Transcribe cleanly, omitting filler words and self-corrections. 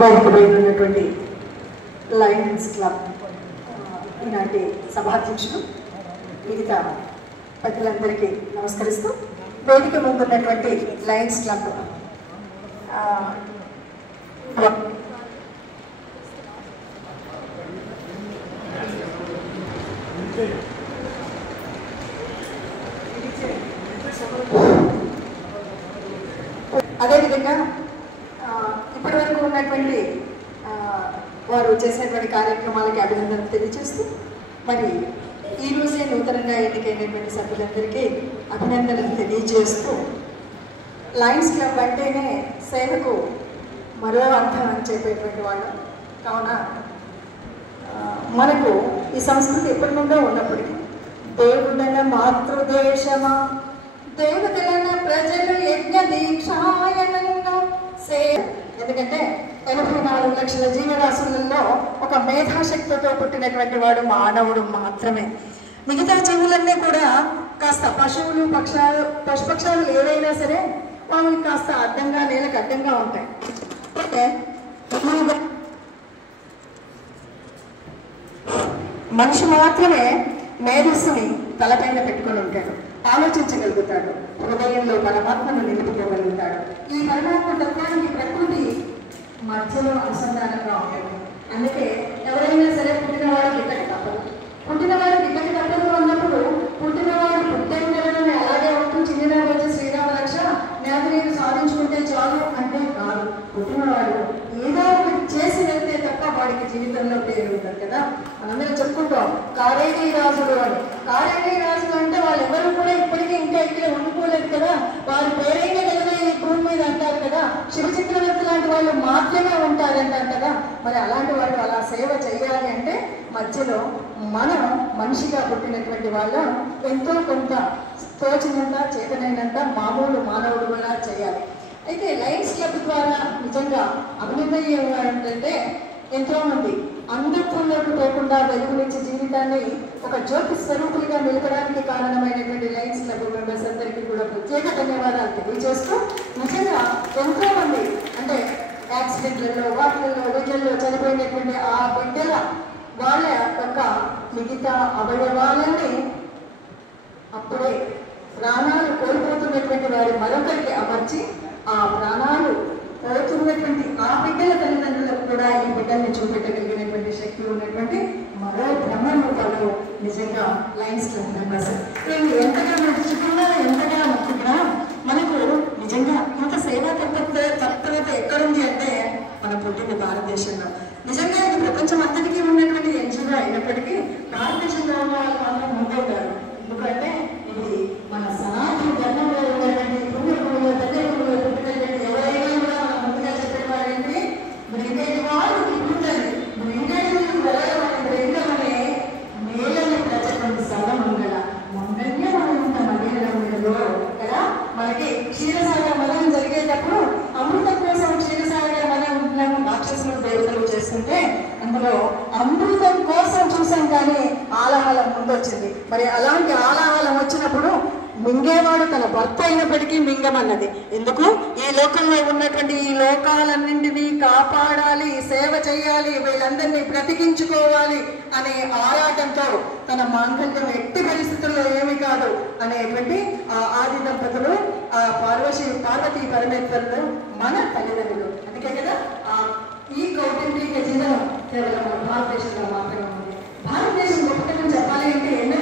వేదికమైనటువంటి Lions club ఈనాటి సభాధ్యక్షులు మిగతా పెద్దలందరికీ నమస్కరిస్తూ వేదిక ముందున్నటువంటి లయన్స్ క్లబ్ అదేవిధంగా ఇప్పటి వరకు ఉన్నటువంటి వారు చేసినటువంటి కార్యక్రమాలకి అభినందనలు తెలియజేస్తూ మరి ఈరోజే నూతనంగా ఎన్నికైనటువంటి సభ్యులందరికీ అభినందనలు తెలియజేస్తూ లయన్స్ క్లబ్ అంటేనే సేవకు మరో అర్థం అని చెప్పేటువంటి వాళ్ళు కావున మనకు ఈ సంస్కృతి ఎప్పటి నుండో ఉన్నప్పటికీ దేవుడన మాతృదేశమా దేవతలన ప్రజలు యజ్ఞ దీక్షాయనంగా ఎందుకంటే 84 లక్షల జీవరాశులలో ఒక మేధాశక్తితో పుట్టినటువంటి వాడు మానవుడు మాత్రమే. మిగతా జీవులన్నీ కూడా కాస్త పశువులు పశుపక్షాలు ఏవైనా సరే వాళ్ళకి కాస్త అడ్డంగా నేలకు అడ్డంగా ఉంటాయి. మనిషి మాత్రమే మేధస్సుని తలపైన పెట్టుకొని ఉంటాడు, ఆలోచించగలుగుతాడు, హృదయంలో పరమాత్మను నిలుపుకోగలుగుతాడు. ఈ పరమాత్మ తత్వానికి ప్రకృతి మధ్యలో అనుసంధానంగా ఉంటుంది. అందుకే ఎవరైనా సరే పుట్టినవాడు గిట్టకి తప్పదు, పుట్టినవాడు గిట్టకి తప్పదు అన్నప్పుడు పుట్టినవాడు పుట్టెండలని అలాగే ఉంటూ చిన్న వచ్చి శ్రీరామ రక్ష నేను సాధించుకుంటే చాలు అంటే కాదు. పుట్టినవాడు ఏదో ఒకటి చేసి వెళ్తే తప్ప వాడికి జీవితంలో పేరు ఉంటుంది కదా. మనందరం చెప్పుకుంటాం కారేణీ రాజులు అని. కారేణీ రాజులు అంటే వాళ్ళు ఎవరు కూడా ఇప్పటికీ ఇంకా ఇక్కడ ఉండిపోలేదు కదా, వారి పేరైనా కదా ఈ భూమి మీద అంటారు కదా. శివ చక్రవర్తి లాంటి వాళ్ళు మాత్రమే ఉంటారంటారు కదా. మరి అలాంటి వాళ్ళు అలా సేవ చేయాలి అంటే మధ్యలో మనం మనిషిగా పుట్టినటువంటి వాళ్ళు ఎంతో కొంత తోచినంత చేతనైనంత మామూలు మానవుడు కూడా చేయాలి. అయితే లయన్స్ క్లబ్ ద్వారా నిజంగా అభినందనీయం ఏంటంటే ఎంతోమంది అంధత్వంలోకి పోకుండా వెలుగునిచ్చే జీవితాన్ని ఒక జ్యోతి స్వరూపులుగా నిలపడానికి కారణమైనటువంటి లయన్స్ క్లబ్ మెంబర్స్ అందరికీ కూడా ప్రత్యేక ధన్యవాదాలు తెలియజేస్తూ నిజంగా ఎంతోమంది అంటే యాక్సిడెంట్లలో వాటిల్లో వీటిల్లో చనిపోయినటువంటి ఆ బిడ్డల వాళ్ళ యొక్క మిగతా అవయవాలని అప్పుడే ప్రాణాలు కోల్పోతున్నటువంటి వారి మరొకరికి అమర్చి ఆ ప్రాణాలు పోతున్నటువంటి ఆ బిడ్డల తల్లిదండ్రులకు కూడా ఈ బిడ్డల్ని చూపెట్టగలిగినటువంటి శక్తి ఉన్నటువంటి మరో బ్రహ్మరూపాలు నిజంగా లయన్స్ క్లబ్ మెంబర్స్. ఎంతగా నడుచుకున్నా ఎంతగా మొక్కున్నా మనకు నిజంగా ఇంత సేవా తత్పరత ఎక్కడుంది అంటే మన పుట్టిన భారతదేశంలో. నిజంగా ఇది ప్రపంచం అంతటికీ ఉన్నటువంటి ఎన్జిఓ అయినప్పటికీ భారతదేశంలో ఉన్న వాళ్ళు మాత్రం ముందే కాదు. ఎందుకంటే ఇది మన సనాతన ధర్మంలో ఉన్నటువంటి పుణ్యభూమిలో పెద్దభూమిలో పుట్టినటువంటి ఎవరైనా కూడా మనం ముందుగా చెప్పేవారేంటి బ్రింగేది వారు పుట్టాలి బ్రింగేది బ్రింగమనే మేలని ప్రజలకు సర్వమంగళ మంగళ్యమంత మహిళలో కదా. మనకి క్షీరసాగర మదనం జరిగేటప్పుడు అమృతం కోసం క్షీరసాగర మదనం రాక్షసులు దేవతలు చేస్తుంటే అందులో అమృతం కోసం చూసాం కానీ ఆలాహలం ముందొచ్చింది. మరి అలాంటి ఆలాహలం వచ్చినప్పుడు మింగేవాడు తన భర్త అయినప్పటికీ మింగమన్నది ఎందుకు? ఈ లోకంలో ఉన్నటువంటి ఈ లోకాలన్నింటినీ కాపాడాలి, సేవ చేయాలి, వీళ్ళందరినీ బ్రతికించుకోవాలి అనే ఆరాటంతో తన మాంగళ్యం ఎట్టి పరిస్థితుల్లో ఏమి కాదు అనేటువంటి ఆ ఆది దంపతులు ఆ పార్వతీ పరమేశ్వరులు మన తల్లిదండ్రులు. అందుకే కదా ఈ కౌటుంబిక జీవనం కేవలం మన భారతదేశంలో మాత్రమే ఉంది. భారతదేశం గొప్పతనం చెప్పాలి అంటే ఎన్నో